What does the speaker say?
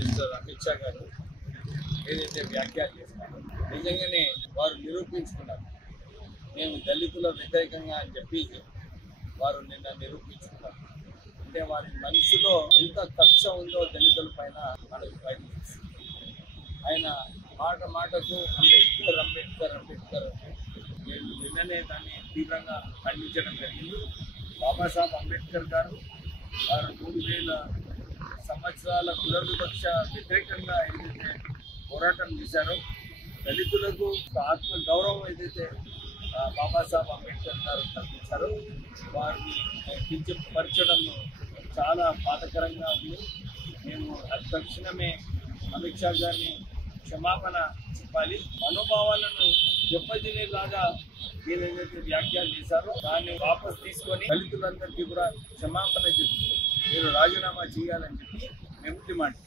Minister Amit Shah గారు ఏదైతే వ్యాఖ్యలు చేస్తున్నారో నిజంగానే వారు నిరూపించుకున్నారు. మేము దళితుల వ్యతిరేకంగా అని చెప్పి వారు నిన్న నిరూపించుకున్నారు. అంటే వారి మనసులో ఎంత కక్ష ఉందో దళితుల పైన మనకు బయలుదేరింది. ఆయన మాట మాటకు అంబేద్కర్ అంబేద్కర్ అంబేద్కర్ నేను నిన్ననే దాన్ని తీవ్రంగా ఖండించడం జరిగింది. బాబాసాహెబ్ అంబేద్కర్ గారు వారు 3000 సంవత్సరాల పునర్వివక్ష వ్యతిరేకంగా ఏదైతే పోరాటం చేశారో, దళితులకు ఆత్మ గౌరవం ఏదైతే బాబాసాహెబ్ అంబేద్కర్ గారు కల్పించారో వారిని కించపరచడం చాలా బాధాకరంగా ఉంది. మేము తక్షణమే అమిత్ షా గారిని క్షమాపణ చెప్పాలి. మనోభావాలను దెబ్బతినేలాగా ఏదైతే వ్యాఖ్యలు చేశారో దాన్ని వాపస్ తీసుకొని దళితులందరికీ కూడా క్షమాపణ చెప్పి మీరు రాజీనామా చేయాలని చెప్పి మేము డిమాండ్